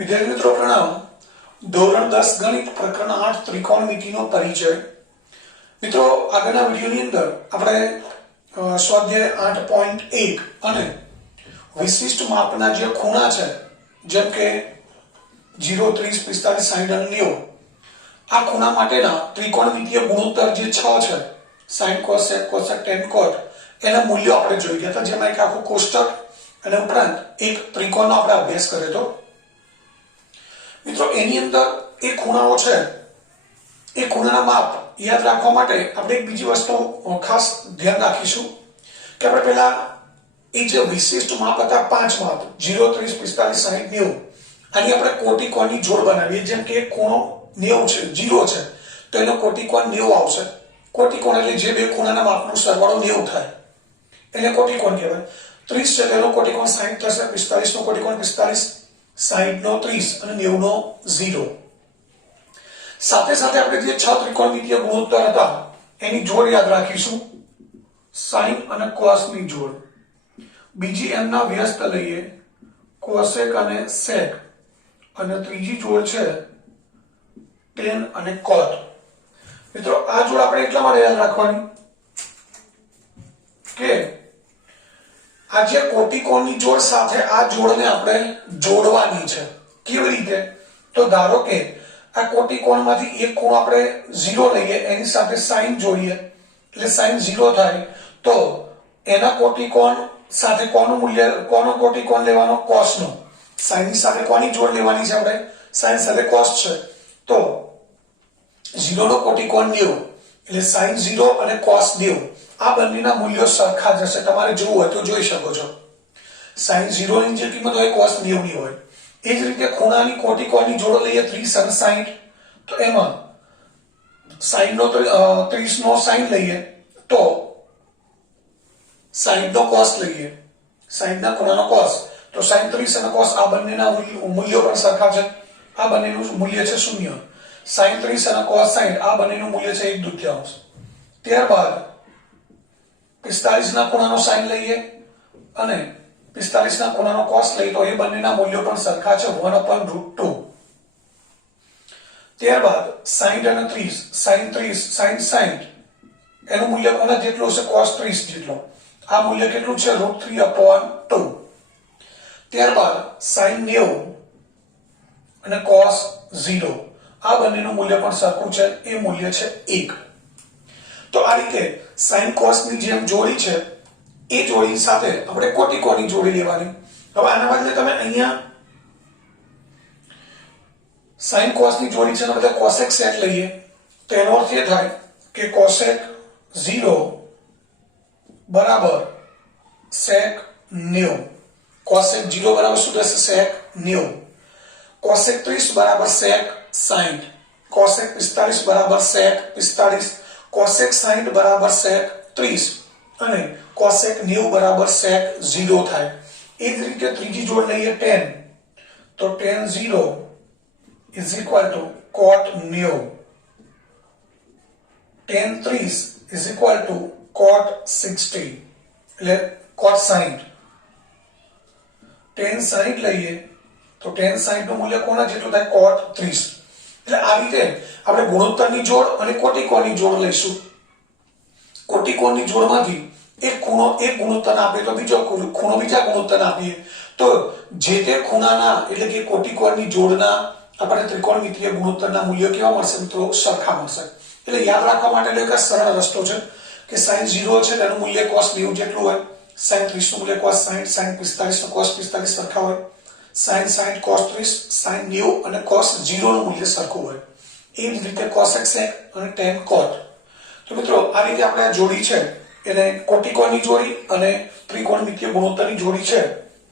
વિદ્યાર્થી મિત્રો પ્રણામ. ધોરણ 10 ગણિત પ્રકરણ 8 ત્રિકોણમિતિનો પરિચય. મિત્રો આગળના વિડિયોની અંદર આપણે સ્વાધ્યાય 8.1 અને વિશિષ્ટ માપના જે ખૂણા છે જેમ કે 0, 30, 45, 60 અને 90 આ ખૂણા માટેના ત્રિકોણમિતિય ગુણોત્તર જે 6 છે sin cos sec cos tan cot એના મૂલ્યો આપણે જોઈ ગયા હતા, જેમાં એક આખું કોષ્ટક અને ઉપરાંત એક ત્રિકોણનો આપણે અભ્યાસ કર્યો હતો. મિત્રો એની અંદર એ ખૂણાઓ છે એ ખૂણાના માપ યાદ રાખવા માટે આપણે એક બીજી વસ્તુ ખાસ ધ્યાન રાખીશું કે આપણે પહેલા એ જે વિશિષ્ટ માપ હતા 5 માપ 0, 30, 45, 60, 90 આની આપણે કોટિકોણની જોડ બનાવીએ. જેમ કે એક ખૂણો 90 છે, 0 છે તો એનો કોટિકોણ 90 આવશે. કોટિકોણ એટલે જે બે ખૂણાના માપનો સરવાળો 90 થાય એને કોટિકોણ કહેવાય. 30 છે તેનો કોટિકોણ 60 થશે, 45 નો કોટિકોણ 45, 60 નો 30 અને 90 નો 0. સાથે સાથે આપણે જે 6 ત્રિકોણમિતિય ગુણોત્તર હતા એની જોડ યાદ રાખીશું, sin અને cos ની જોડ. બીજી એમના વ્યસ્ત લઈએ cosec અને sec અને ત્રીજી જોડ છે tan અને cot. મિત્રો આ જોડ આપણે એટલા માટે યાદ રાખવાની કે આ જે કોટિકોણની જોડ સાથે આ જોડને આપણે જોડવાની છે. કેવી રીતે? તો ધારો કે આ કોટિકોણમાંથી એક ખૂણો આપણે 0 લઈએ, એની સાથે sin જોડીએ એટલે sin 0 થાય તો એના કોટિકોણ સાથે કોનું મૂલ્ય, કોનો કોટિકોણ લેવાનો? cos નો. sin ની સાથે કોની જોડ લેવાની છે આપણે? sin સાથે cos છે તો 0 નો કોટિકોણ 90 એટલે sin 0 અને cos 90 આ બંનેના મૂલ્યો સરખા જ હશે. તમારે જોવું હોય તો જોઈ શકો છો. sin 0 ની જે કિંમત હોય cos 90 ની હોય. એ જ રીતે ખૂણાની કોટિકોણની જોડો લઈએ 30 અને 60 તો એમાં sin નો 30 નો sin લઈએ તો 60 નો cos લઈએ, 60 ના ખૂણાનો cos તો sin 30 અને cos આ બંનેના મૂલ્યો પણ સરખા છે. આ બંનેનું મૂલ્ય છે 0. sin 30 અને cos 60 આ બંનેનું મૂલ્ય છે 1/2. ત્યારબાદ 45 ના ખૂણાનો sin લઈએ અને 45 ના ખૂણાનો cos લઈએ તો એ બંનેના મૂલ્યો પણ સરખા છે 1/√2. ત્યારબાદ 60 અને 30, sin 30, sin 60 એનું મૂલ્ય કોના જેટલું હશે? cos 30 જેટલું. આ મૂલ્ય કેટલું છે? √3/2. ત્યારબાદ sin 90 અને cos 0 આ બંનેનું મૂલ્ય પણ સરખું છે, એ મૂલ્ય છે 1. તો આ રીતે sin cos ની જેમ જોડી છે એ જોડી સાથે આપણે કોટિકોણની જોડી લેવાની. હવે આના બદલે તમે અહીંયા sin cos ની જોડી છે ને બદલે cosec sec લઈએ તો એનો અર્થ એ થાય કે cosec 0 બરાબર sec 90. cosec 0 બરાબર શું થશે? sec 90. cosec 30 બરાબર sec 60. cosec 45 બરાબર sec 45. cosec 60 બરાબર sec 30 અને cosec 90 બરાબર sec 0 થાય. એ જ રીતે ત્રીજી જોડ લઈએ tan તો tan 0 is equal to cot 90. tan 30 is equal to cot 60 એટલે cot 60. tan 60 લઈએ તો tan 60 નું મૂલ્ય કોના જેટલું થાય? cot 30. એટલે આ રીતે આપણે ગુણોત્તરની જોડ અને કોટિકોણની જોડ લઈશું. કોટિકોણની જોડમાંથી એક ખૂણો એક ગુણોત્તરને આપીએ તો બીજો ખૂણો બીજા ગુણોત્તરને આપીએ તો જે તે ખૂણાના એટલે કે કોટિકોણની જોડના આપણે ત્રિકોણમિતિય ગુણોત્તરના મૂલ્યો કેવા મળશે? મિત્રો સરખા મળશે. એટલે યાદ રાખવા માટે એક સરળ રસ્તો છે કે sin 0 છે તેનું મૂલ્ય cos 90 જેટલું હોય, sin 30 નું મૂલ્ય cos 60, sin 45 નું cos 45 સરખા હોય, sin 60 cos 30, sin 90 અને cos 0 નું મૂલ્ય સરખું હોય. એ જ રીતે cosec sec અને tan cot. તો મિત્રો આ રીતે આપણે આ જોડી છે એને કોટિકોણની જોડી અને ત્રિકોણમિતિય ગુણોત્તરની જોડી છે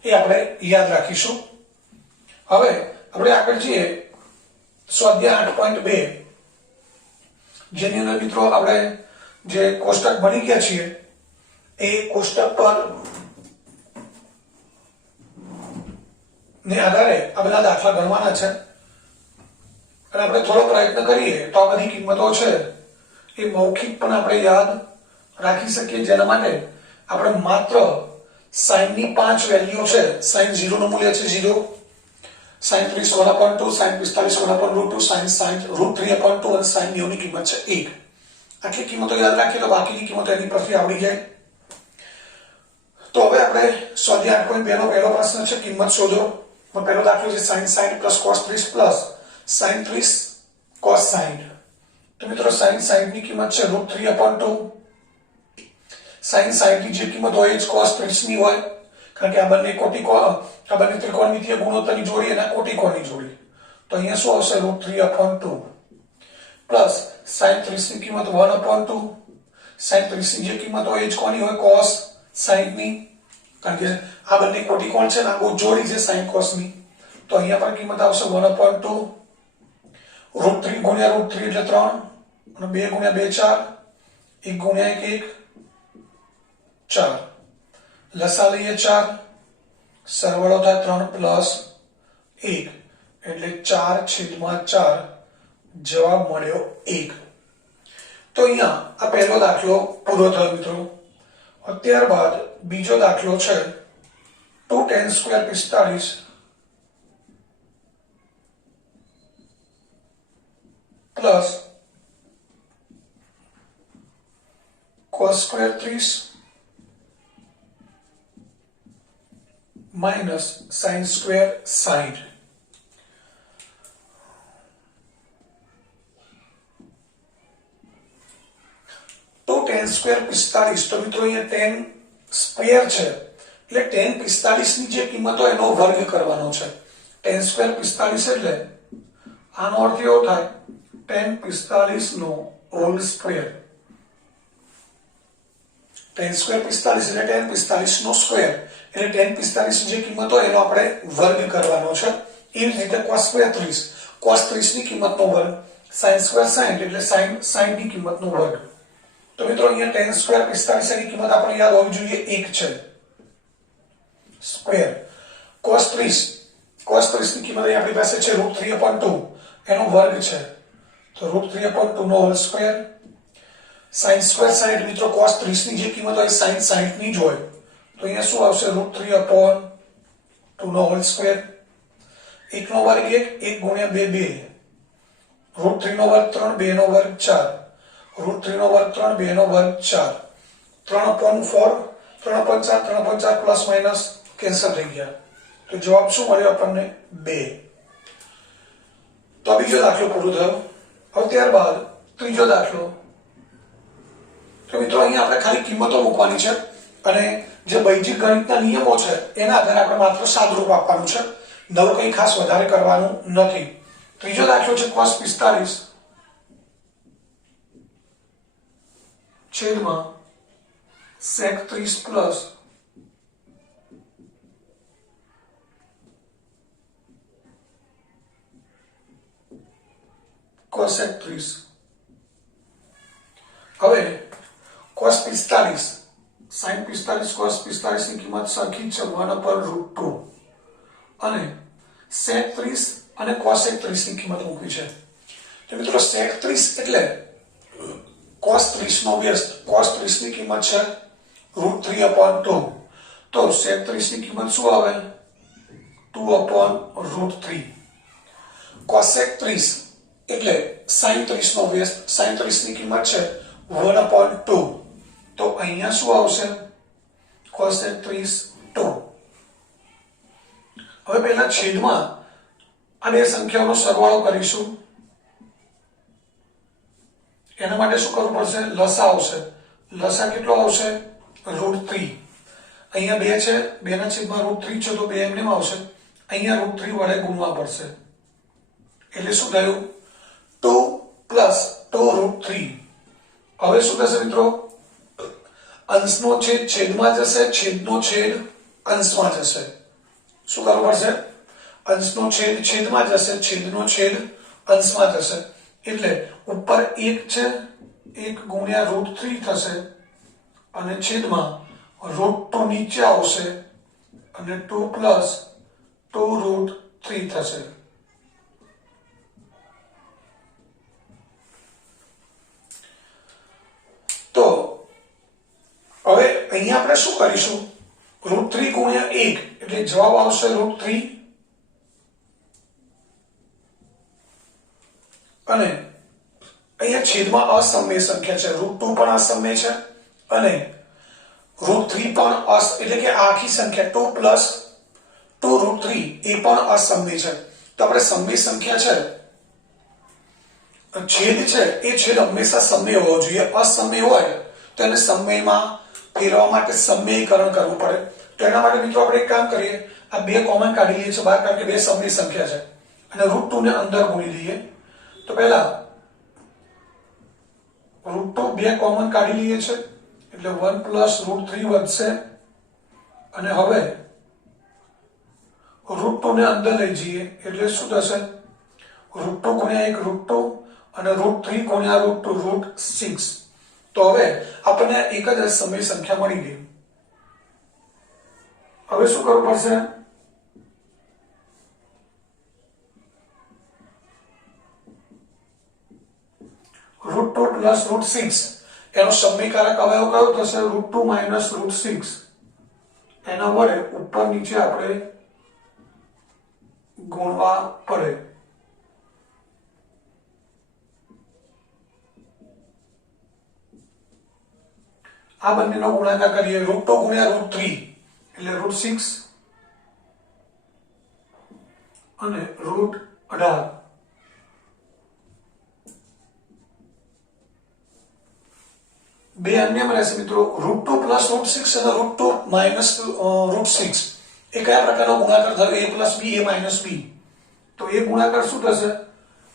એ આપણે યાદ રાખીશું. હવે આપણે આગળ જઈએ સ્વાધ્યાય 8.2 જેની અંદર મિત્રો આપણે જે કોષ્ટક બની ગયા છીએ એ કોષ્ટક પર ને આધારે આ બધા દાખલા ગણવાના છે અને આપણે થોડો પ્રયત્ન કરીએ તો આ બધી કિંમતો છે એ મૌખિક પણ આપણે યાદ રાખી શકીએ. જેના માટે આપણે માત્ર sin ની 5 વેલ્યુ છે. sin 0 નું મૂલ્ય છે 0, sin 30 1/2, sin 45 1/√2, sin 60 √3/2 અને sin 90 ની કિંમત છે 1. આટલી કિંમતો યાદ રાખીએ તો બાકીની કિંમતો એની પરથી આવડી જાય. તો હવે આપણે સ્વાધ્યાય 8.2 નો પહેલો પ્રશ્ન છે કિંમત શોધો. પહેલો દાખલો છે sin 60 plus cos 30 plus sin 30 cos 60. તો મિત્રો sin 60 ની કિંમત છે √3/2. sin 60 ની જે કિંમત હોય એ જ cos 30 ની હોય, કારણ કે આ બંને ત્રિકોણમિતિય ગુણોત્તરની જોડી અને કોટિકોણની જોડી. તો અહીંયા શું આવશે √3/2 પ્લસ sin 30 ની કિંમત 1/2. sin 30 ની જે કિંમત હોય એ જ કોની હોય cos 60 ની, કારણ કે આ બંને કોટિકોણ છે ને આ જોડી છે sin cos ની. તો અહીંયા પણ કિંમત આવશે 1/2. √3 ગુણ્યા √3 એટલે 3 અને 2 ગુણ્યા 2 4, 1 ગુણ્યા 1 1, 4. લસા લઈએ 4, સરવાળો થાય 3 પ્લસ 1 એટલે 4/4. જવાબ મળ્યો 1. તો અહીંયા આ પહેલો દાખલો પૂરો થયો મિત્રો. ત્યારબાદ બીજો દાખલો છે 2 tan square 45 plus cos square 30 minus sin square 60. તો tan સ્ક્વેર 45, તો મિત્રો અહીંયા tan સ્ક્વેર છે એટલે tan 45 ની જે કિંમત હોય એનો વર્ગ કરવાનો છે. tan સ્ક્વેર 45 એટલે આનો અર્થ એવો થાય tan 45 નો હોલ સ્ક્વેર. tan સ્ક્વેર 45 એટલે tan 45 નો સ્ક્વેર, એટલે tan 45 ની જે કિંમત હોય એનો આપણે વર્ગ કરવાનો છે. એ જ રીતે cos સ્ક્વેર 30, cos 30 ની કિંમતનો વર્ગ, sin સ્ક્વેર 60 એટલે sin 60 ની કિંમતનો વર્ગ. તો મિત્રો અહીંયા tan સ્ક્વેર 45 ની કિંમત આપણે યાદ હોવી જોઈએ 1 છે સ્ક્વેર. cos 30 ની કિંમત અહીં આપણી પાસે છે √3/2 એનો વર્ગ છે, તો √3/2 નો હોલ સ્ક્વેર. sin સ્ક્વેર 60 મિત્રો cos 30 ની જે કિંમત હોય sin 60 ની જ હોય, તો અહીંયા શું આવશે √3/2 નો હોલ સ્ક્વેર. 1 નો વર્ગ 1, 1 ગુણ્યા 2 2, √3 નો વર્ગ 3, 2 નો વર્ગ 4, √3 નો વર્ગ 3, 2 નો વર્ગ 4, 3/4, 3/4 પ્લસ માઇનસ કેન્સલ થઈ ગયા. તો જવાબ શું મળ્યો આપણને 2. તો બીજો દાખલો પૂરો થયો. હવે ત્યારબાદ ત્રીજો દાખલો. તો મિત્રો અહીંયા આપણે ખાલી કિંમતો મૂકવાની છે અને જે બૈજિક ગણિતના નિયમો છે એના આધારે આપણે માત્ર સાદરૂપ આપવાનું છે, નવું કંઈ ખાસ વધારે કરવાનું નથી. ત્રીજો દાખલો છે cos 45 છેદમાં sec 30 પ્લસ cosec 30. હવે cos 45 sin 45 cos 45 ની કિંમત સરખી છે 1/√2 અને sec 30 અને cosec 30 ની કિંમત મૂકવી છે. તો મિત્રો sec 30 એટલે cos 30 નો વ્યસ્ત. cos 30 ની કિંમત છે √3/2, તો sec 30 ની કિંમત શું આવે 2/√3. cosec 30 એટલે sin 30 નો વ્યસ્ત. sin 30 ની કિંમત છે 1/2, તો અહીંયા શું આવશે cosec 30 2. હવે પહેલા છેદમાં આ બે સંખ્યાઓનો સરવાળો કરીશું. એના માટે શું કરવું પડશે, લસા આવશે. લસા કેટલો આવશે √3. અહીંયા 2 છે, 2 ના છેદમાં √3 છે, તો 2 એમનેમ આવશે. અહીંયા √3 વડે ગુણવા પડશે, એટલે શું થયું 2 + 2√3. હવે શું થશે મિત્રો, અંશનો છેદ છેદમાં જશે, છેદનો છેદ અંશમાં જશે. શું કરવું પડશે, અંશનો છેદ છેદમાં જશે, છેદનો છેદ અંશમાં જશે. એટલે ઉપર 1 છે, 1 ગુણ્યા √3 થશે અને છેદમાં √2 નીચે આવશે અને 2 + 2√3 થશે. તો હવે અહીંયા આપણે શું કરીશું, √3 ગુણ્યા 1 એટલે જવાબ આવશે √3 અને અહીંયા છેદમાં અસમય સંખ્યા છે √2 પણ અસમય છે અને √3 પણ એટલે કે આખી સંખ્યા 2 પ્લસ 2 √3 એ પણ અસમય છે. તો આપણે સમય સંખ્યા છે છેદ છે એ છેદ હંમેશા સમય હોવો જોઈએ. અસમય હોય તો એને સમયમાં ફેરવવા માટે સમયીકરણ કરવું પડે. તો એના માટે મિત્રો આપણે એક કામ કરીએ, આ બે કોમન કાઢી લઈએ છીએ બહાર, કારણ કે બે સમય સંખ્યા છે અને √2 ને અંદર ગુણી દઈએ. તો પહેલા √2 બે કોમન કાઢી લઈએ છે એટલે 1 પ્લસ √3 વધશે અને હવે √2 ને અંદર લઈ જઈએ એટલે શું થશે? √2 ગુણ્યા 1 √2 અને √3 ગુણ્યા √2 √6. તો હવે આપણને એક જ સમય સંખ્યા મળી ગઈ. હવે શું કરવું પડશે? √2 પ્લસ √6 એનો સમયકારક અવયવ કયો થશે? √2 માઇનસ √6. એના વડે ઉપર નીચે આપણે ગુણવા પડે. આ બંનેનો ગુણાકાર કરીએ. √2 ગુણ્યા √3 એટલે √6 અને √18. બે અન્ય રહેશે મિત્રો, √2 પ્લસ √6 અને √2 માઇનસ √6. એ કયા પ્રકારનો ગુણાકાર થયો? a plus b, a minus b. તો એ ગુણાકાર શું થશે?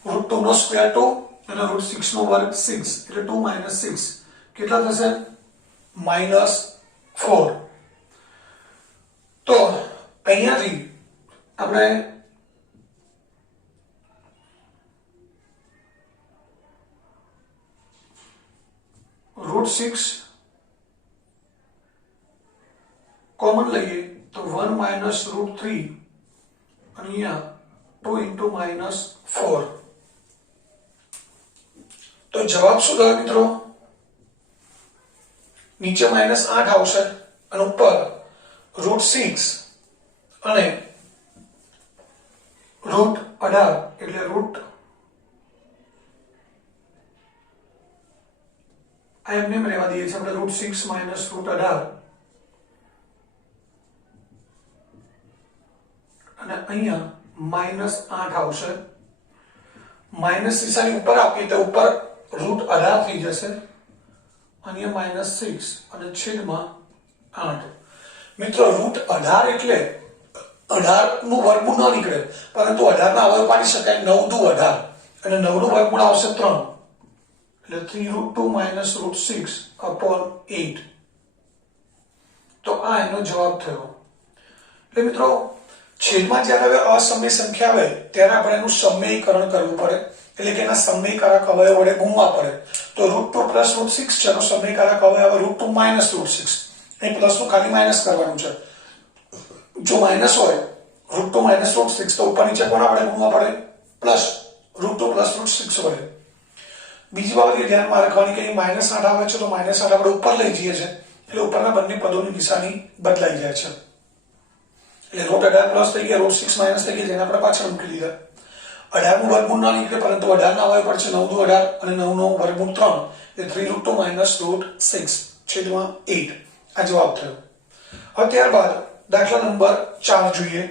√2 નો સ્ક્વેર 2 અને √6 નો વર્ગ 6 એટલે 2 માઇનસ 6 કેટલા થશે? -4. તો અહીંયાથી આપણે √6 કોમન લઈએ તો 1 માઇનસ √3 અને અહીંયા 2 into -4. તો જવાબ શું થયો મિત્રો? નીચે -8 આવશે અને ઉપર √6 અને √18 એટલે આ એમને એમ રહેવા દઈએ છીએ આપણે. √6 માઇનસ √18 અને અહીંયા -8 આવશે. માઇનસ નિશાની ઉપર આપીએ તો ઉપર √18 થઈ જશે અને -6 અને છેદમાં 8. મિત્રો √18 એટલે 18 નું વર્ગમૂળ ન નીકળે, પરંતુ 18 ના અવયવ પાડી શકાય. 9 દુ 18 અને 9 નું વર્ગમૂળ આવશે 3 એટલે 3√2 માઇનસ √6 upon 8. તો આ એનો જવાબ થયો. એટલે મિત્રો છેદમાં જ્યારે અસમય સંખ્યા આવે ત્યારે આપણે એનું સમયીકરણ કરવું પડે, એટલે કે એના સમયકારક અવયવ વડે ગુણવા પડે. તો √2 પ્લસ √6 છે એનો સમયકારક અવયવ √2 માઇનસ √6. અહીં પ્લસ નું ખાલી માઇનસ કરવાનું છે. જો માઇનસ હોય √2 માઇનસ √6 તો ઉપર નીચે કોના વડે ગુણવા પડે? પ્લસ √2 પ્લસ √6 વડે. બીજી બાબત એ ધ્યાનમાં રાખવાની કે અહીં -8 આવે છે તો -8 આપણે ઉપર લઈ જઈએ છીએ એટલે ઉપરના બંને પદોની નિશાની બદલાઈ જાય છે. એટલે √18 પ્લસ થઈ ગયા, √6 માઇનસ થઈ ગયા, જેને આપણે પાછળ મૂકી દીધા. 18 નું વર્ગમૂળ ના નીકળે, પરંતુ 18 ના અવયવ પર છે 9 દુ 18 અને 9 નો વર્ગમૂળ 3 એટલે 3√2 માઇનસ √6 છેદમાં 8. આ જવાબ થયો. હવે ત્યારબાદ દાખલા નંબર 4 જોઈએ.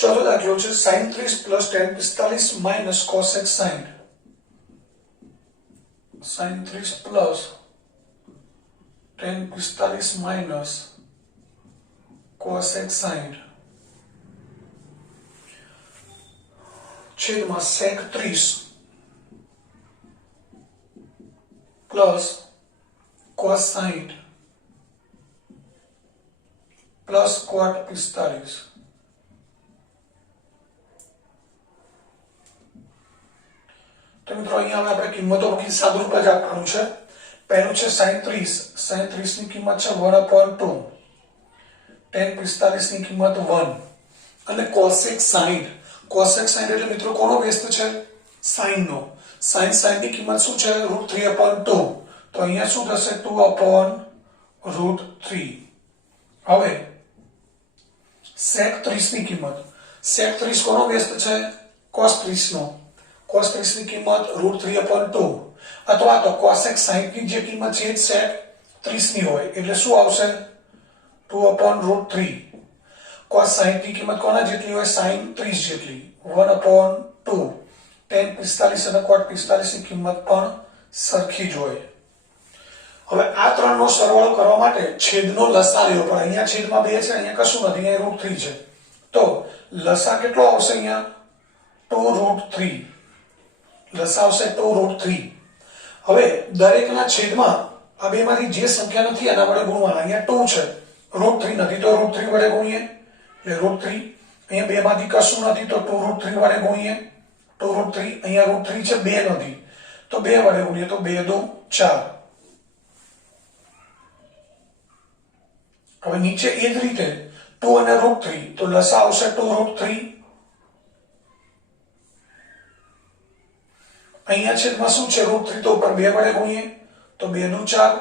चलो दाखलो છે sin30 plus tan45 minus cosec 60. sin30 plus tan45 minus cosec 60 છેદમાં sec 30 પ્લસ કોસ 60 પ્લસ કોટ 45. તો મિત્રો અહીંયા હવે આપણે કિંમતો મૂકી સાદુરૂપ જ આપવાનું છે. પહેલું છે sin 30. sin 30 ની કિંમત છે 1/2. tan 45 ની કિંમત 1 અને cosec 60. cosec 60 એટલે મિત્રો કોનો વ્યસ્ત છે? sin નો. sin 60 ની કિંમત શું છે? √3/2. તો અહીંયા શું થશે? 2/√3. હવે sec 30 ની કિંમત. sec 30 કોનો વ્યસ્ત છે? cos 30 નો. cos 30 ની કિંમત √3/2 અથવા તો cosec 60 ની જે કિંમત છે એ sec 30 ની હોય એટલે શું આવશે? 2/√3. cos 60 ની કિંમત કોના જેટલી હોય? sin 30 જેટલી. 1/2. tan 45 અને cot 45 ની કિંમત પણ સરખી જ હોય. હવે આ ત્રણનો સરવાળો કરવા માટે છેદનો લસા લેવો પડે. અહીંયા છેદમાં 2 છે, અહીંયા કશું નથી, અહીંયા √3 છે. તો લસા કેટલો આવશે અહીંયા? 2√3. લસા આવશે 2√3. હવે દરેકના છેદમાં આ બેમાંથી જે સંખ્યા નથી એના વડે ગુણવાના. અહીંયા 2 છે, √3 નથી તો √3 વડે ગુણીએ એટલે √3. અહીંયા બેમાંથી કશું નથી તો 2√3 વડે ગુણીએ 2√3. અહીંયા √3 છે, 2 નથી તો 2 વડે ગુણીએ તો 2 2 4. હવે નીચે એ જ રીતે 2 અને √3 તો લસા આવશે 2√3. અહીંયા છેદમાં શું છે? √3 તો ઉપર 2 વડે ગુણીએ તો 2 2 4.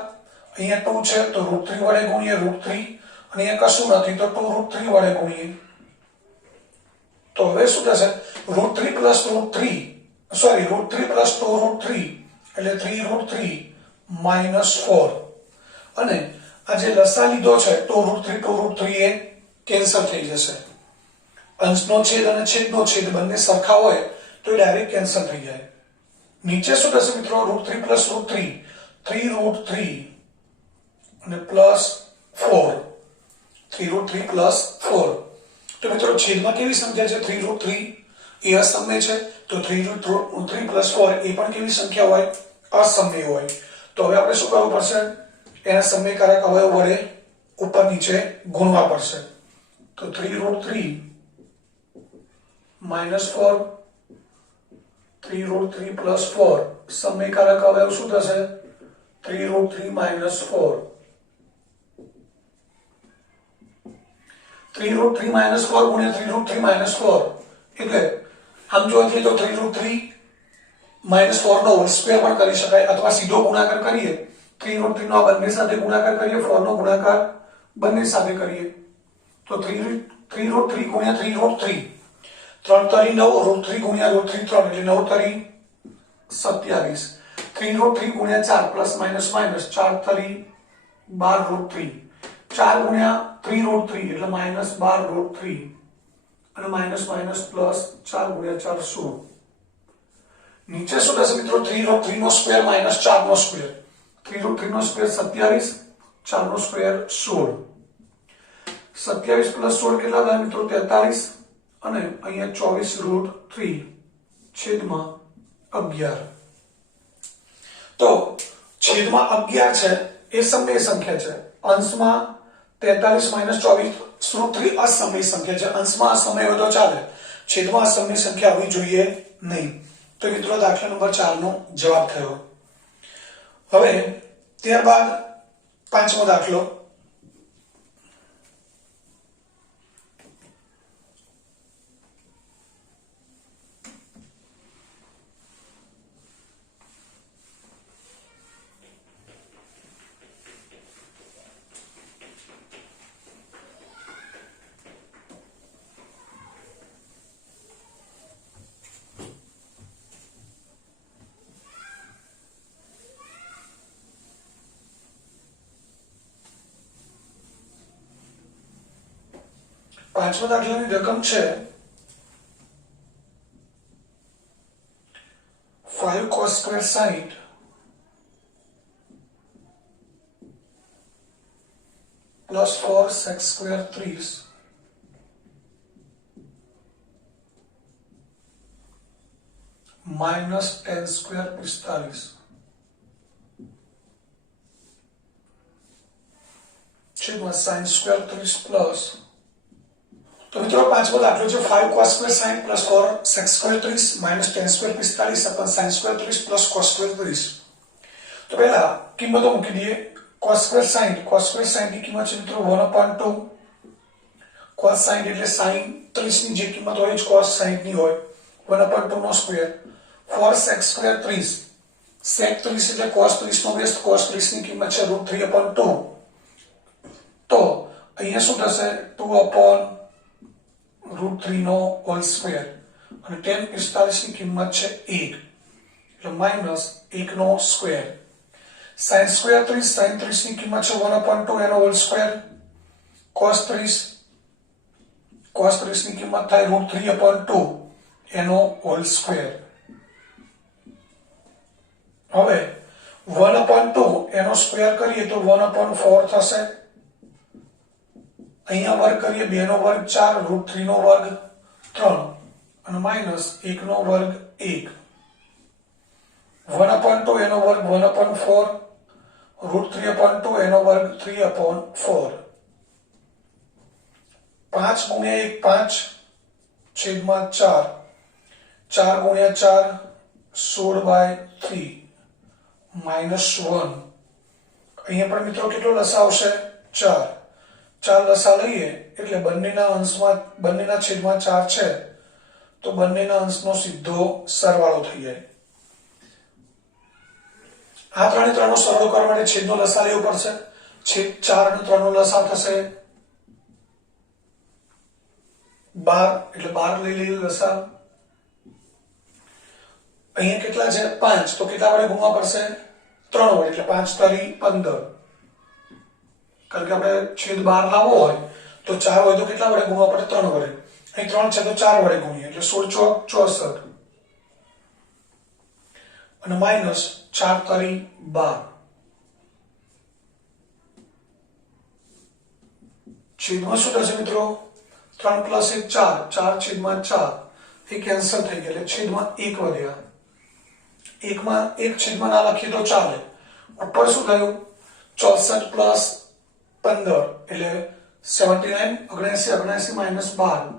અહીંયા 2 છે તો √3 વડે ગુણીએ √3 અને અહીંયા કશું નથી તો 2√3 વડે ગુણીએ. તો હવે શું થશે? √3 પ્લસ √3 સોરી √3 પ્લસ 2√3 એટલે 3√3 માઇનસ 4. અને આ જે લસા લીધો છે 2√3 એ કેન્સલ થઈ જશે. અંશનો છેદ અને છેદનો છેદ બંને સરખા હોય તો એ ડાયરેક્ટ કેન્સલ થઈ જાય. નીચે શું થશે મિત્રો? √3 પ્લસ √3 3√3 અને પ્લસ 4. 3√3 પ્લસ 4. તો મિત્રો છેદમાં કેવી સંખ્યા છે? 3√3 એ અસમય છે તો 3√3 પ્લસ 4 એ પણ કેવી સંખ્યા હોય? અસમય હોય. તો હવે આપણે શું કરવું પડશે? એના સમયકારક અવયવ વડે ઉપર નીચે ગુણવા પડશે. તો 3√3 માઇનસ 4 3√3 પ્લસ 4 સમયકારક અવયવ શું થશે? 3√3 માઇનસ 4. 3√3 માઇનસ 4 ગુણ્યા 3√3 માઇનસ 4 એટલે આમ જોવાથી તો 3√3 માઇનસ 4 નો હોલ સ્ક્વેર પણ કરી શકાય અથવા સીધો ગુણાકાર કરીએ. 3√3 નો બંને સાથે ગુણાકાર કરીએ, 4 નો ગુણાકાર બંને સાથે કરીએ તો 3√3 ગુણ્યા 3√3 3 તરી 9 √3 ગુણ્યા √3 3 એટલે 9 તરી 27. 3√3 ગુણ્યા 4 પ્લસ માઇનસ માઇનસ 4 તરી 12 √3 4 ગુણ્યા 3√3 એટલે માઇનસ 12 √3 અને માઇનસ માઇનસ પ્લસ 4 ગુણ્યા 4 16. નીચે શું થશે મિત્રો? 3√3 નો સ્ક્વેર માઇનસ 4 નો સ્ક્વેર. 3√3 નો સ્ક્વેર 27, 4 નો સ્ક્વેર 16. 27 પ્લસ 16 કેટલા થાય મિત્રો? 43 અને અહીંયા 24√3 છેદમાં 11. તો છેદમાં 11 છે એ સમય સંખ્યા છે. અંશમાં 43 માઇનસ 24 √3 અસમય સંખ્યા છે. અંશમાં અસમય હોય તો ચાલે, છેદમાં અસમય સંખ્યા હોવી જોઈએ નહીં. તો મિત્રો દાખલા નંબર 4 નો જવાબ થયો. હવે ત્યારબાદ પાંચમો દાખલો. પાંચમા દાખલાની રકમ છે 5 cos square 60 plus 4 sec square 30 minus tan square 45. છેદમાં sin સ્ક્વેર 30 પ્લસ, તો મિત્રો પાંચમો દાખલો છે 5 cos square sin plus cos square 30 minus tan square 45 અપન sin square 30 plus cos square 30. તો પહેલા કિંમતો મૂકી દઈએ. cos સ્ક્વેર sin ની કિંમત છે મિત્રો 1/2. cos sin એટલે sin 30 ની જે કિંમત હોય જ cos 60 ની હોય 1/2 નો square. for sec square 30, sec 30 એટલે cos 30 નો બેઝ, cos 30 ની કિંમત છે √3/2. તો અહીંયા શું થશે 2/√3 નો હોલ સ્ક્વેર અને tan 45 ની કિંમત છે 1 એટલે માઈનસ 1 નો સ્ક્વેર. sin સ્ક્વેર 30, sin 30 ની કિંમત છે 1/2 એનો હોલ સ્ક્વેર. cos 30 ની કિંમત થાય √3/2 એનો હોલ સ્ક્વેર. હવે 1/2 એનો સ્ક્વેર કરીએ તો 1/4 થશે. અહીંયા વર્ગ કરીએ 2 નો વર્ગ 4, √3 નો વર્ગ 3 અને માઈનસ 1 નો વર્ગ 1. 1/2 એનો વર્ગ 1/4, √3/2 એનો વર્ગ 3/4. 5 ગુણ્યા 1 5 છેદમાં 4, 4 ગુણ્યા 4 16/3 માઈનસ 1. અહીંયા પણ મિત્રો કેટલો લસા આવશે 4. 4 લસા લઈએ એટલે બંનેના છેદમાં 4 છે તો બંનેના અંશનો સીધો સરવાળો થઈ જાય. આ ત્રણે ત્રણનો સરવાળો કરવા માટે છેદનો લસા લેવો પડશે. છેદ 4 અને 3 નો લસા થશે 12 એટલે 12 લઈ લઈએ લસા. અહીંયા કેટલા છે 5 તો કેટલા વડે ગુણવા પડશે 3 વડે એટલે 5 તારી 15. કારણ કે આપણે છેદ 12 લાવવો હોય તો 4 હોય તો કેટલા વડે ગુણવા પડે 3 વડે. અહીં 3 છે તો 4 વડે ગુણીએ એટલે 16 ચોક 64 અને માઈનસ 4 તારી 12. છેદમાં શું થશે મિત્રો 3 પ્લસ 1 4, 4 છેદમાં 4 એ કેન્સલ થઈ ગયા એટલે છેદમાં 1 વધ્યા. 1 છેદમાં ના લખીએ તો ચાલે. ઉપર શું થયું 64 પ્લસ 15 એટલે 79, 79 માઈનસ 12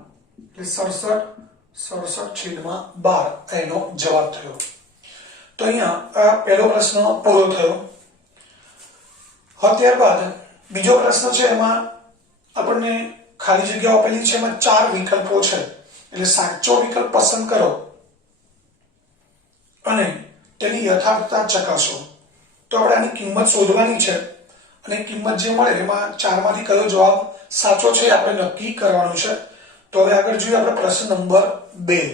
એટલે 67 છેદમાં 12 એનો જવાબ થયો. તો અહીંયા આ પહેલો પ્રશ્ન પૂરો થયો. હવે ત્યારબાદ બીજો પ્રશ્ન છે એમાં આપણને ખાલી જગ્યાઓ આપેલી છે એમાં 4 વિકલ્પો છે એટલે સાચો વિકલ્પ પસંદ કરો અને તેની યથાર્થતા ચકાસો. તો આપણે આની કિંમત શોધવાની છે અને કિંમત જે મળે એમાં 4 માંથી કયો જવાબ સાચો છે આપણે નક્કી કરવાનું છે. તો હવે આગળ જોઈએ આપણે પ્રશ્ન નંબર 2.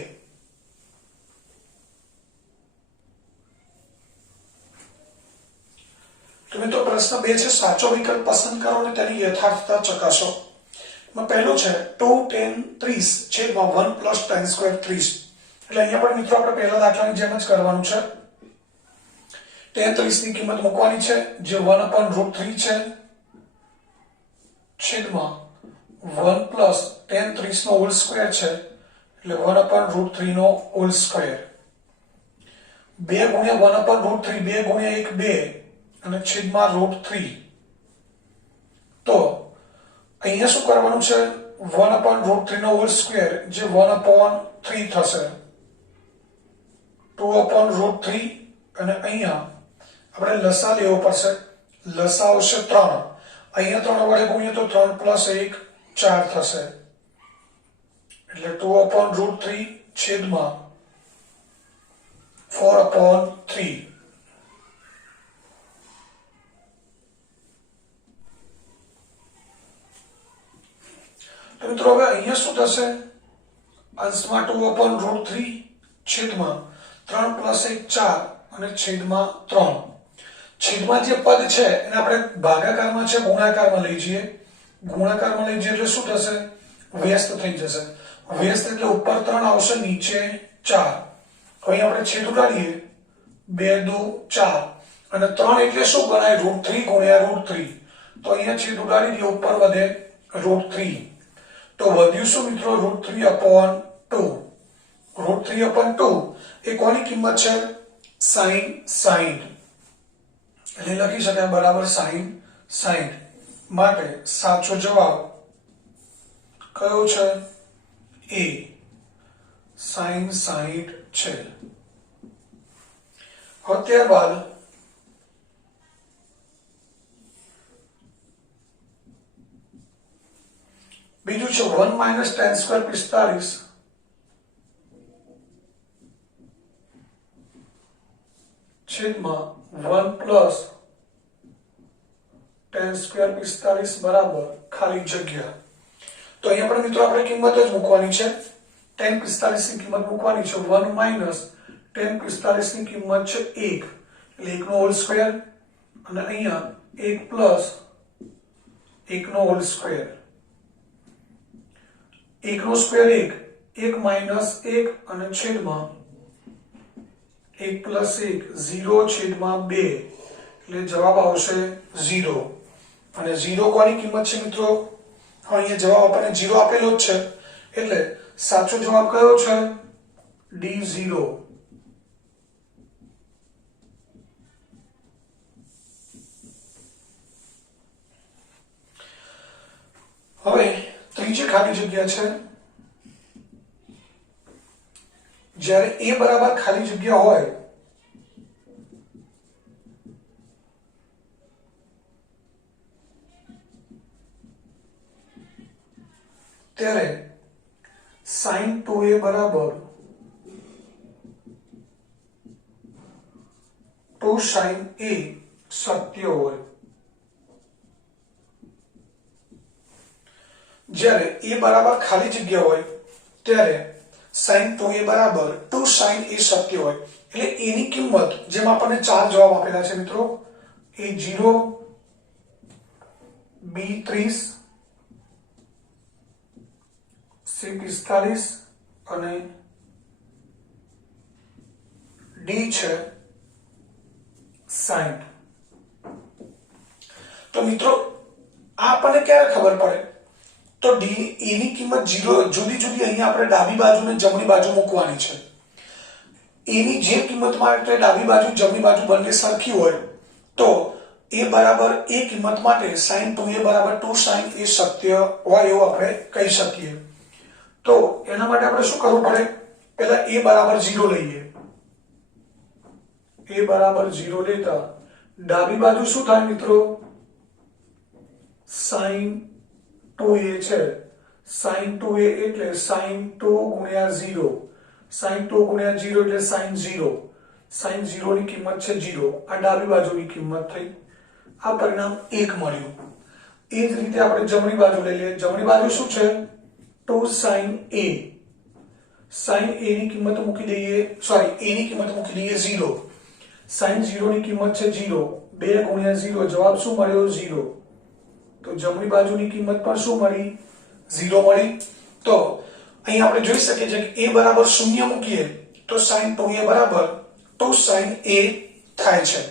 તો મિત્રો પ્રશ્ન 2 છે સાચો વિકલ્પ પસંદ કરો અને તેની યથાર્થતા ચકાસો. એમાં પહેલું છે 2 tan 30 છેદમાં 1 પ્લસ tan સ્ક્વેર 30. એટલે અહીંયા પણ મિત્રો આપણે પહેલા દાખલાની જેમ જ કરવાનું છે. tan 30 ની કિંમત મૂકવાની છે જે 1/√3 છે છેદમાં 1 પ્લસ tan 30 નો હોલ સ્ક્વેર છે એટલે 1/√3 નો હોલ સ્ક્વેર. 2 ગુણ્યા 1/√3, 2 ગુણ્યા 1 2 અને છેદમાં √3. તો અહીંયા શું કરવાનું છે 1/√3 નો હોલ સ્ક્વેર જે 1/3 થશે. 2/√3 અને અહીંયા આપણે લસા લેવો પડશે. લસા આવશે 3. અહીંયા 3 વડે ગુણીએ તો 3 પ્લસ 1 4 થશે એટલે 2/√3 છેદમાં 4/3. તો મિત્રો હવે અહીંયા શું થશે અંશમાં 2/√3 છેદમાં 3 પ્લસ 1 4 અને છેદમાં 3. છેદમાં જે પદ છે એને આપણે ભાગાકારમાં છે ગુણાકારમાં લઈ જઈએ. ગુણાકારમાં લઈ જઈએ એટલે શું થશે વ્યસ્ત થઈ જશે. વ્યસ્ત એટલે ઉપર 3 આવશે નીચે 4. અહીં આપણે છેદ ઉડાડીએ 2 2 4 અને 3 એટલે શું ગણાય √3 ગુણ્યા √3. તો અહીંયા છેદ ઉડાડી દઈએ ઉપર વધે √3. તો વધ્યું શું મિત્રો √3/2. √3/2 એ કોની કિંમત છે sin 60 એટલે લખી શકાય બરાબર sin 60 માટે સાચો જવાબ કયો છે? એ sin 60 છે. હવે ત્યારબાદ બીજું છે 1 માઇનસ tan સ્ક્વેર 45 છેદમાં 1 પ્લસ tan સ્ક્વેર 45 બરાબર ખાલી જગ્યા. તો અહીંયા પણ મિત્રો આપણે કિંમત જ મૂકવાની છે. tan 45 ની કિંમત મૂકવાની છે 1 માઇનસ tan 45 ની કિંમત છે 1 એટલે 1 નો હોલ સ્ક્વેર અને અહીંયા 1 પ્લસ 1 નો હોલ સ્ક્વેર. 1 નો સ્ક્વેર 1, 1 માઇનસ 1 અને છેદમાં 1 પ્લસ 1 0 છેદમાં 2 એટલે જવાબ આવશે 0. અને 0 કોની કિંમત છે મિત્રો? અહીંયા જવાબ આપણને 0 આપેલો જ છે એટલે સાચો જવાબ કયો છે? D0. હવે ત્રીજી ખાલી જગ્યા છે. જ્યારે a બરાબર ખાલી જગ્યા હોય ત્યારે sin 2a બરાબર 2 sin a સત્ય હોય. જ્યારે a બરાબર ખાલી જગ્યા હોય ત્યારે sin 2a બરાબર 2 sin a સત્ય હોય. એટલે a ની કિંમત જેમ આપણને ચાર જવાબ આપેલા છે મિત્રો, a 0, b 30, c 45 અને d છે 60. તો મિત્રો આ આપણને ક્યારે ખબર પડે? તો d a ની કિંમત 0 જુદી જુદી અહીંયા આપણે ડાબી બાજુ અને જમણી બાજુ મૂકવાની છે. a ની જે કિંમત માટે ડાબી બાજુ જમણી બાજુ બંને સરખી હોય તો a બરાબર a કિંમત માટે sin 2a બરાબર 2 sin a સત્ય હોય એવું આપણે કહી શકીએ. તો એના માટે આપણે શું કરવું પડે? પહેલા a બરાબર 0 લઈએ. a બરાબર 0 લેતા ડાબી બાજુ શું થાય મિત્રો? sin 2a છે. sin 2a એટલે sin 2 ગુણ્યા 0. sin 2 ગુણ્યા 0 એટલે sin 0. sin 0 ની કિંમત છે 0. આ ડાબી બાજુની કિંમત થઈ. આ પરિણામ 1 મળ્યું. એ જ રીતે આપણે જમણી બાજુ લઈ લઈએ. જમણી બાજુ શું છે? 2 sin a. sin a ની કિંમત મૂકી દઈએ, સોરી a ની કિંમત મૂકી દઈએ 0. sin 0 ની કિંમત છે 0. 2 ગુણ્યા 0 જવાબ શું મળ્યો? 0. તો જમણી બાજુની કિંમત પણ શું મળી? 0 મળી. તો અહીં આપણે જોઈ શકીએ છીએ કે a બરાબર 0 મૂકીએ તો sin 2a બરાબર 2 sin a થાય છે.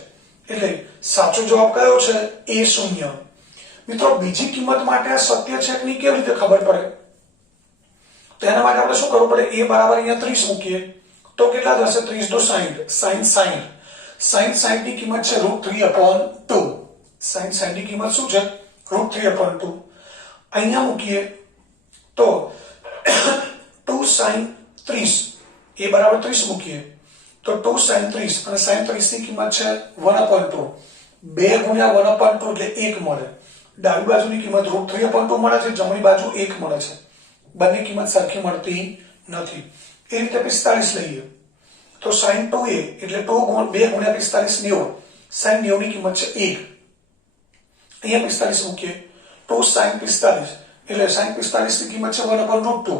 એટલે સાચો જવાબ કયો છે? a 0. મિત્રો બીજી કિંમત માટે આ સત્ય છે કે નહીં કેવી રીતે ખબર પડે? તો એના માટે આપણે શું કરવું પડે? a બરાબર અહીંયા 30 મૂકીએ તો કેટલા થશે? 30 * 60 sin 60. sin 60 ની કિંમત છે √3/2. sin 60 ની કિંમત શું છે? √3/2. અહીંયા મૂકીએ તો 2 sin 30. a બરાબર 30 મૂકીએ તો 2 sin 30 અને sin 30 ની કિંમત છે 1/2. 2 ગુણ્યા 1/2 એટલે 1 મળે. ડાબી બાજુની કિંમત √3/2 મળે છે, જમણી બાજુ 1 મળે છે. બંને કિંમત સરખી મળતી નથી. એ રીતે 45 લઈએ તો sin 2a એટલે 2 ગુણ્યા 45 90. sin 90 ની કિંમત છે 1. અહીંયા 45 મૂકીએ 2 sin 45 એટલે sin 45 ની કિંમત છે 1/2.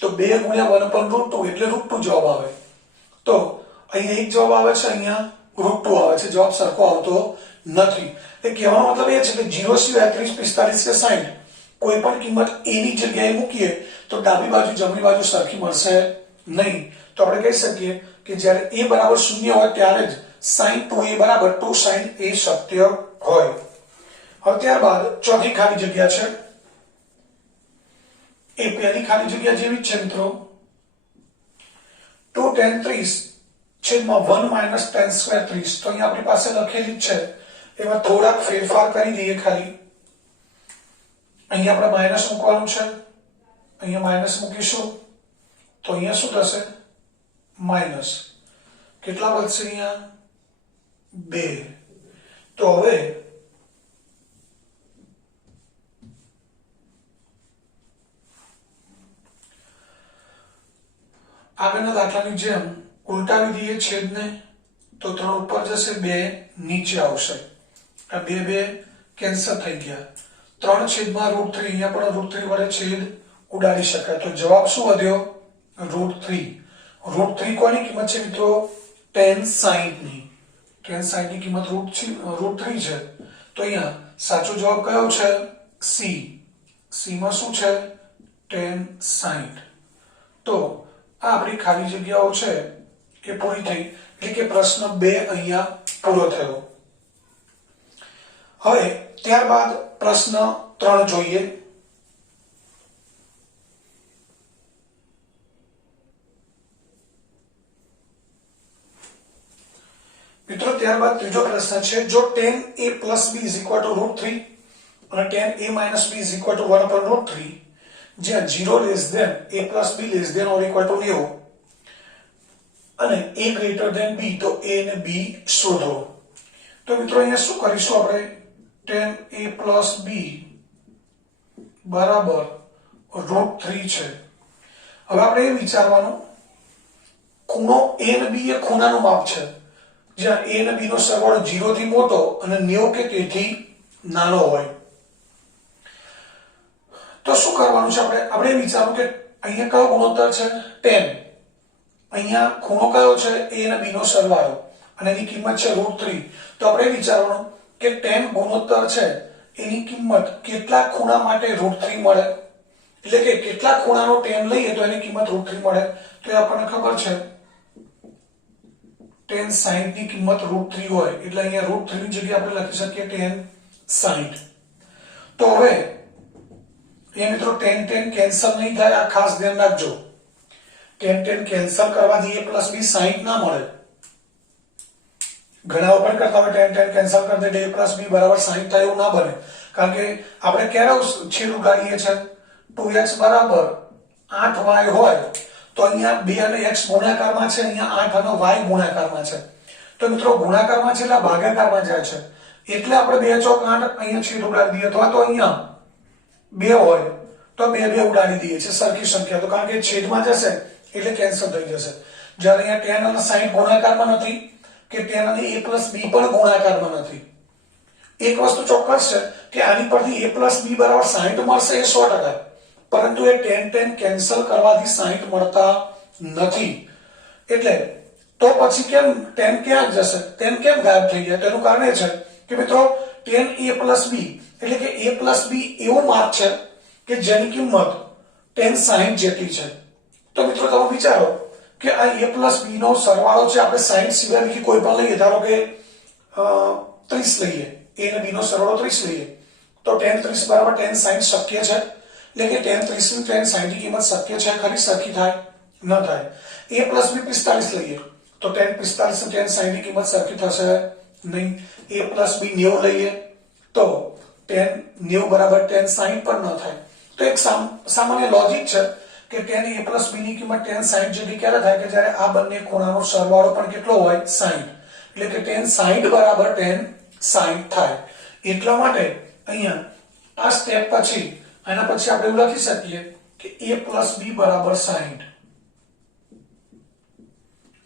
તો 2 ગુણ્યા 1/2 એટલે √2 જવાબ આવે. તો અહીંયા એક જવાબ આવે છે, અહીંયા √2 આવે છે. જવાબ સરખો આવતો નથી. એ કહેવાનો મતલબ એ છે કે 0 સિવાય 30, 45 કે 60 કોઈ પણ કિંમત a ની જગ્યાએ મૂકીએ તો ડાબી બાજુ જમણી બાજુ સરખી મળશે નહીં. તો આપણે કહી શકીએ કે જ્યારે a બરાબર 0 હોય ત્યારે જ sin 2a બરાબર 2 sin a સત્ય હોય. હવે ત્યારબાદ ચોથી ખાલી જગ્યા છે. એ પહેલી ખાલી જગ્યા જેવી જ છે મિત્રો. 2 tan 30 છેદમાં 1 માઇનસ tan સ્ક્વેર 30. તો અહીંયા આપણી પાસે લખેલી જ છે. એમાં થોડાક ફેરફાર કરી દઈએ ખાલી. અહીંયા આપણે માઇનસ મૂકવાનું છે, અહીંયા માઇનસ મૂકીશું તો અહીંયા શું થશે માઇનસ, કેટલા વધશે અહીંયા 2. તો હવે આગળના દાખલાની જેમ ઉલટાવી દઈએ છેદને તો 3 ઉપર જશે 2 નીચે આવશે. આ 2 કેન્સલ થઈ ગયા. 3 છેદમાં √3, અહીંયા પણ √3 વડે છેદ ઉડાડી શકાય. તો જવાબ શું વધ્યો √3. √3 કોની કિંમત છે મિત્રો tan 60 ની. tan 60 ની કિંમત √3 છે. તો અહીંયા સાચો જવાબ કયો છે C. C માં શું છે tan 60. તો આ આપણી ખાલી જગ્યાઓ છે એ પૂરી થઈ, એટલે કે પ્રશ્ન 2 અહીંયા પૂરો થયો. હવે ત્યારબાદ પ્રશ્ન 3 જોઈએ. મિત્રો ત્યારબાદ ત્રીજો પ્રશ્ન છે, જો tan a plus b is equal to √3 અને tan a minus b is equal to 1/√3, જ્યાં 0 less than a plus b less than or equal to 90 અને a greater than b, તો a અને b શોધો. તો મિત્રો અહીંયા શું કરીશું આપણે, tan a plus b બરાબર √3 છે. હવે આપણે એ વિચારવાનું, ખૂણો a અને b એ ખૂણાનું માપ છે, જ્યાં a અને b નો સરવાળો 0 થી મોટો અને 90 કે તેથી નાનો હોય. તો શું કરવાનું છે આપણે વિચારવું કે અહીંયા કયો ગુણોત્તર છે tan, અહીંયા ખૂણો કયો છે a અને b નો સરવાળો અને એની કિંમત છે √3. તો આપણે વિચારવાનું કે tan ગુણોત્તર છે એની કિંમત કેટલા ખૂણા માટે √3 મળે, એટલે કે કેટલા ખૂણાનો tan લઈએ તો એની કિંમત √3 મળે. તો એ આપણને ખબર છે tan 60 ની કિંમત √3 હોય, એટલે અહીંયા √3 ની જગ્યાએ આપણે લખી શકીએ tan 60. તો હવે એ મિત્રો tan કેન્સલ નહીં થાય, આ ખાસ ધ્યાન રાખજો. tan કેન્સલ કરવા દઈએ પ્લસ b 60 ના મળે. ઘણા પણ કરતા હોય tan કેન્સલ કરી દે a plus b બરાબર 60 થાય, એવું ના બને. કારણ કે આપણે ક્યારે છેદ ઉડાડીએ છે 2x બરાબર 8y હોય તો અહીંયા 2 અને x ગુણાકારમાં છે, અહીંયા 8 અને y ગુણાકારમાં છે. તો મિત્રો ગુણાકારમાં છે એટલે ભાગાકારમાં જાય છે, એટલે આપણે 2 ચોક 8 અહીંયા છેદ ઉડાડી દઈએ, અથવા તો અહીંયા 2 હોય તો 2 ઉડાડી દઈએ છે સરખી સંખ્યા. તો કારણ કે છેદમાં જશે એટલે કેન્સલ થઈ જશે. જ્યારે અહીંયા tan અને 60 ગુણાકારમાં નથી કે tan અને a plus b પણ ગુણાકારમાં નથી. એક વસ્તુ ચોક્કસ છે કે આની પરથી a plus b બરાબર 60 મળશે એ 100%, પરંતુ એ tan કેન્સલ કરવાથી 60 મળતા નથી. એટલે તો પછી કેમ tan ક્યાં જશે, tan કેમ ગાયબ થઈ ગયા? તેનું કારણ એ છે કે મિત્રો tan a plus b એટલે કે a plus b એવું માપ છે કે જેની કિંમત tan 60 જેટલી છે. તો મિત્રો તમે વિચારો કે આ a plus b નો સરવાળો છે, આપણે 60 સિવાય બીજી કોઈ પણ લઈએ, ધારો કે 30 લઈએ, a અને b નો સરવાળો 30 લઈએ, તો tan 30 બરાબર tan 60 શક્ય છે, એટલે કે tan 30 ની tan 60 ની કિંમત શક્ય છે ખરી, સરખી થાય ન થાય. a plus b 45 લઈએ તો tan 45 ની tan 60 ની કિંમત સરખી થશે નહીં. a plus b 90 લઈએ તો tan 90 બરાબર tan 60 પણ ન થાય. તો એક સામાન્ય લોજિક છે કે tan a plus b ની કિંમત tan 60 જેટલી ક્યારે થાય કે જ્યારે આ બંને ખૂણાનો સરવાળો પણ કેટલો હોય 60, એટલે કે tan 60 બરાબર tan 60 થાય. એટલા માટે અહીંયા આ સ્ટેપ પછી આના પછી આપણે એવું લખી શકીએ કે a plus b બરાબર 60.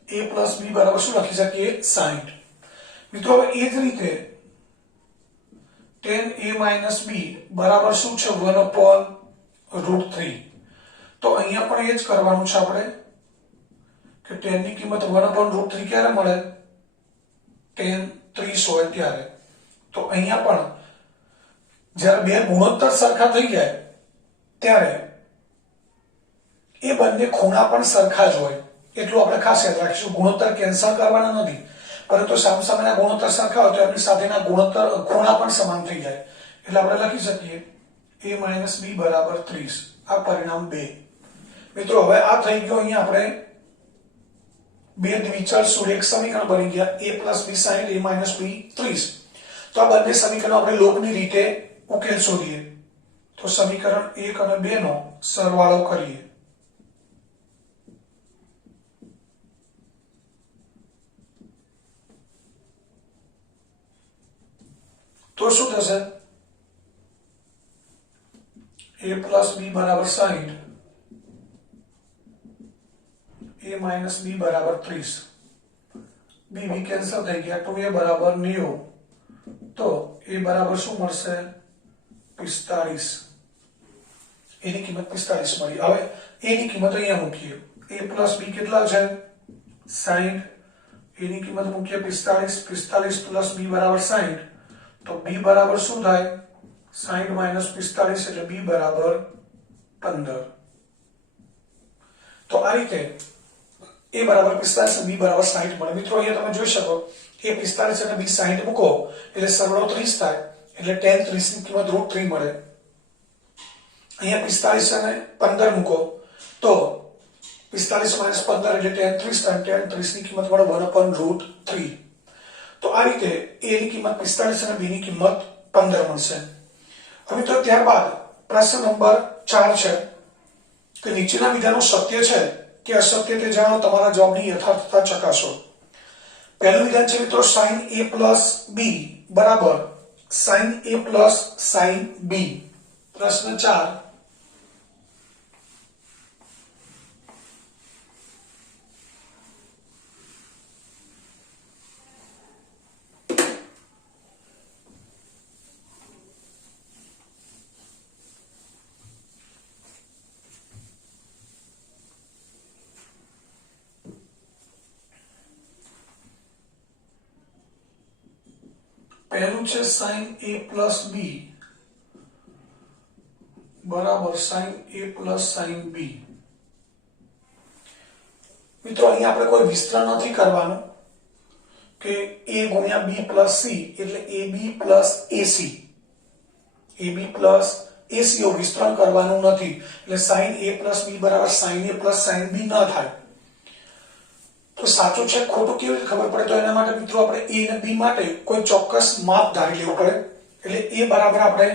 a plus b બરાબર શું લખી શકીએ 60. મિત્રો હવે એ જ રીતે tan a minus b બરાબર શું છે 1/√3. તો અહીંયા પણ એ જ કરવાનું છે આપણે કે tan ની કિંમત 1/√3 ક્યારે મળે, tan 30 હોય ત્યારે. તો અહીંયા પણ જ્યારે બે ગુણોત્તર સરખા થઈ જાય ત્યારે એ બંને ખૂણા પણ સરખા જ હોય, એટલું આપણે ખાસ યાદ રાખીશું. ગુણોત્તર કેન્સલ કરવાના નથી, પરંતુ સામસામેના ગુણોત્તર સરખા હોય તો એમની સાથેના ગુણોત્તર ખૂણા પણ સમાન થઈ જાય. એટલે આપણે લખી શકીએ a minus b બરાબર 30. આ પરિણામ 2. મિત્રો હવે આ થઈ ગયો અહીંયા આપણે બે દ્વિચલ સુરેખ સમીકરણ બની ગયા, a plus b 60 a minus b 30. તો આ બંને સમીકરણો આપણે લોગની રીતે ઉકેલ શોધીએ. તો સમીકરણ 1 અને 2 નો સરવાળો કરીએ તો શું થશે? a plus b બરાબર 60, a minus b બરાબર 30, b b કેન્સલ થઈ ગયા, 2a બરાબર 90, તો a બરાબર શું મળશે? 45. એની કિંમત 45 મળી. હવે a ની કિંમત અહીંયા મૂકીએ. a plus b કેટલા છે? 60. a ની કિંમત મૂકીએ 45. 45 plus b બરાબર 60, તો b બરાબર શું થાય? 60 minus 45 એટલે b બરાબર 15. તો આ રીતે a બરાબર 45 અને b બરાબર 60 મળે. મિત્રો અહીંયા તમે જોઈ શકો a 45 અને b 60 મૂકો એટલે સરવાળો 30 થાય, એટલે tan 30 ની કિંમત √3 મળે. અહીંયા 45 અને 15 મૂકો તો 45 minus 15 એટલે tan 30 થાય, tan 30 ની કિંમત મળે 1/√3. તો આ રીતે a ની કિંમત 45 અને b ની કિંમત 15 મળશે. હવે તો ત્યારબાદ પ્રશ્ન નંબર 4 છે કે નીચેના વિધાનો સત્ય છે કે અસત્ય તે જાણો, તમારા જવાબની યથાર્થતા ચકાસો. પહેલું વિધાન છે મિત્રો sin a plus b બરાબર sin a plus sin b. પ્રશ્ન 4. પહેલું છે sin a plus b બરાબર sin a plus sin b. મિત્રો અહીંયા આપણે કોઈ વિસ્તરણ નથી કરવાનું કે a ગુણ્યા b plus c એટલે ab plus ac. ab plus ac નું વિસ્તરણ કરવાનું નથી, એટલે sin a plus b બરાબર sin a plus sin b ન થાય. તો સાચું છે ખોટું કેવી રીતે ખબર પડે? તો એના માટે મિત્રો આપણે a અને b માટે કોઈ ચોક્કસ માપ ધારી લેવું પડે. એટલે a બરાબર આપણે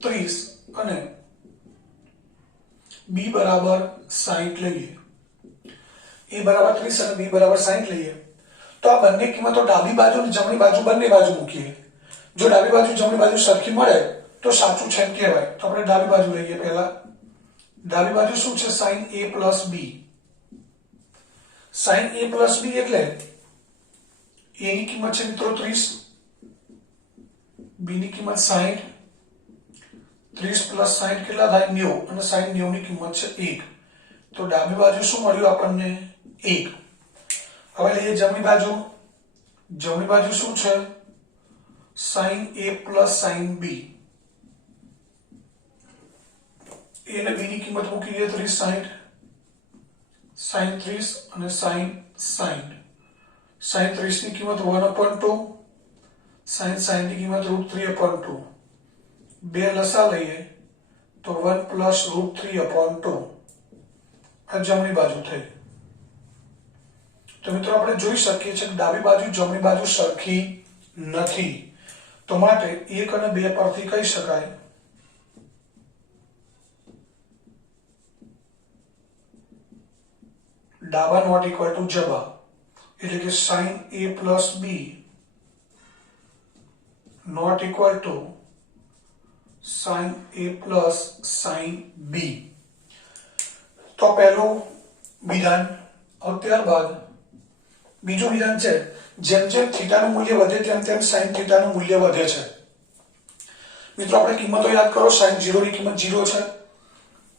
30 અને b બરાબર 60 લઈએ. a બરાબર 30 અને b બરાબર 60 લઈએ તો આ બંને કિંમતો ડાબી બાજુ અને જમણી બાજુ બંને બાજુ મૂકીએ. જો ડાબી બાજુ જમણી બાજુ સરખી મળે તો સાચું છે એમ કહેવાય. તો આપણે ડાબી બાજુ લઈએ. પહેલા ડાબી બાજુ શું છે? sin a plus b. sin a plus b એટલે a ની કિંમત છે મિત્રો 30, b ની કિંમત 60, 30 plus 60 કેટલા થાય? 90, અને sin 90 ની કિંમત છે 1. તો ડાબી બાજુ શું મળ્યું આપણને? 1. હવે લઈએ જમણી બાજુ. જમણી બાજુ શું છે? sin a plus sin b. a અને b ની કિંમત મૂકી દઈએ 30, 60, sin 30 અને sin 60. sin 30 ની કિંમત 1/2, sin 60 ની કિંમત √3/2. બે લસા લઈએ તો 1 plus √3/2. આ જમણી બાજુ થઈ. તો મિત્રો આપણે જોઈ શકીએ છીએ કે ડાબી બાજુ જમણી બાજુ સરખી નથી. તો માટે 1 અને 2 પરથી કહી શકાય ડાબા નોટ ઇક્વલ ટુ જબા. એટલે કે sin a plus b not equal to sin a plus sin b. તો પહેલું વિધાન. ત્યારબાદ બીજું વિધાન છે જેમ જેમ થીટાનું મૂલ્ય વધે તેમ તેમ sin થીટાનું મૂલ્ય વધે છે. મિત્રો આપણે કિંમતો યાદ કરો. sin 0 ની કિંમત 0 છે,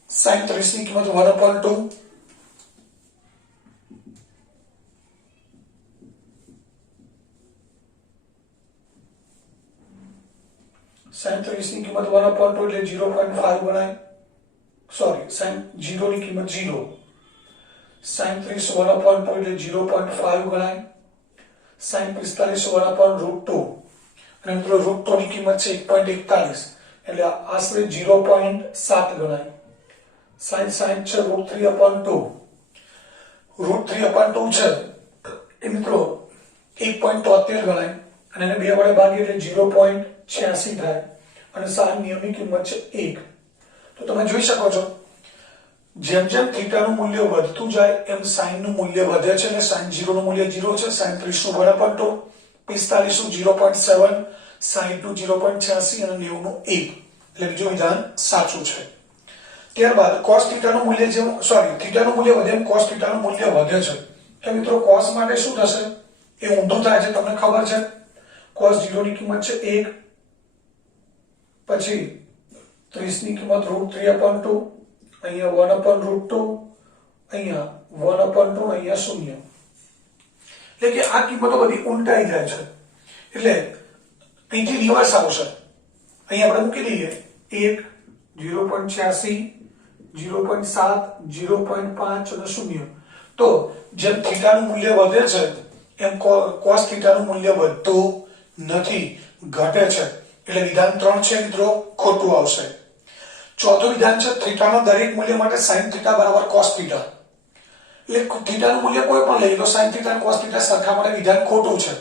sin 30 ની કિંમત 1/2, sin 30 ની કિંમત 1/2 એટલે 0.5 ગણાય. સોરી, sin 0 ની કિંમત 0, sin 30 1/2 એટલે 0.5 ગણાય. sin 45 1/√2 અને મિત્રો √2 ની કિંમત છે 1.41 એટલે આશરે 0.7 ગણાય. sin 60 છે √3/2. √3/2 છે એ મિત્રો 1.73 ગણાય અને એને 2 વડે ભાગીએ એટલે 0.86 થાય અને sin 90 ની કિંમત છે 1. તો તમે જોઈ શકો છો જેમ જેમ થીટાનું મૂલ્ય વધતું જાય એમ sin નું મૂલ્ય વધે છે એટલે sin 0 નું મૂલ્ય 0 છે, sin 30 નું 1/2, 45 નું 0.7, sin નું 0.86 અને 90 નું 1. એટલે બીજું વિધાન સાચું છે. ત્યારબાદ cos θ નું મૂલ્ય થીટાનું મૂલ્ય વધે એમ cos θ નું મૂલ્ય વધે છે. તો મિત્રો cos માટે શું થશે? એ ઊંધું થાય છે, તમને ખબર છે. cos 0 ની કિંમત છે 1, પછી 30 ની કિંમત √3/2, અહીંયા 1/√2, અહીંયા 1/2, અહીંયા 0. એટલે કે આ કિંમતો બધી ઉલટાઈ જાય છે. એટલે અહીંથી રિવર્સ આવશે. અહીંયા આપણે મૂકી દઈએ 1, 0.86, 0.7, 0.5 અને 0. તો જેમ થીટાનું મૂલ્ય વધે છે એમ cos θનું મૂલ્ય વધતું નથી, ઘટે છે. એટલે વિધાન 3 છે મિત્રો ખોટું આવશે. ચોથું વિધાન છે થીટાના દરેક મૂલ્ય માટે sin θ = cos θ. એટલે થીટાનું મૂલ્ય કોઈ પણ લઈએ તો sin θ અને cos θ સરખા માટે વિધાન ખોટું છે.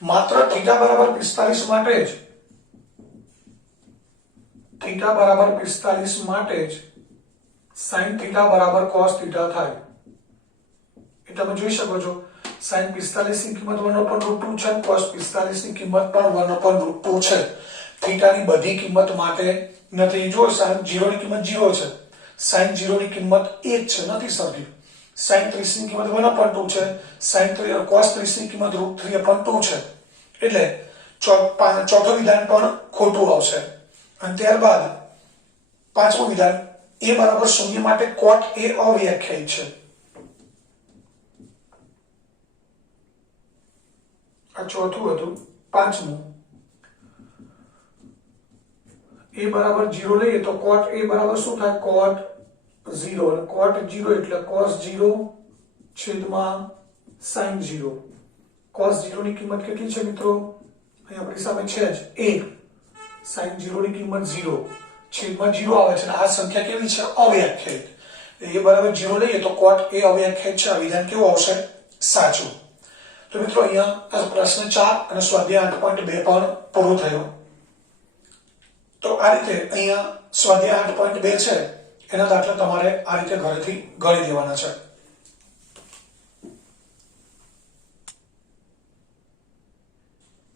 માત્ર θ = 45 માટે જ sin θ = cos θ થાય. એ તમે જોઈ શકો છો sin 45 ની કિંમત 1/√2 છે, cos 45 ની કિંમત પણ 1/√2 છે. થીટાની બધી કિંમત માટે નથી. જો sin 0 ની કિંમત 0 છે, sin 0 ની કિંમત 1 છે, નથી સરખી. sin 30 ની કિંમત 1/2 છે, cos 30 ની કિંમત √3/2 છે. એટલે ચોથું વિધાન પણ ખોટું આવશે. અને ત્યારબાદ પાંચમું વિધાન a = 0 માટે cot a અવ્યાખ્યાયિત છે. આ ચોથું હતું. પાંચમું a = 0 લઈએ તો cot a બરાબર શું થાય? cot 0. અને cot 0 એટલે cos 0 છેદમાં sin 0. cos 0 ની કિંમત કેટલી છે મિત્રો? અહીં આપણી સામે છે જ 1. sin 0 ની કિંમત 0 છેદમાં 0 આવે છે. આ સંખ્યા કેવી છે? અવ્યાખ્યાયિત. a = 0 લઈએ તો cot a અવ્યાખ્યાયિત છે. આ વિધાન કેવું આવશે? સાચું. તો મિત્રો અહીંયા પ્રશ્ન 4 અને સ્વાધ્યાય 8.2 પણ પૂરું થયું. તો આ રીતે અહીંયા સ્વાધ્યાય 8.2 છે એના દાખલા તમારે આ રીતે ઘરેથી ગણી દેવાના છે.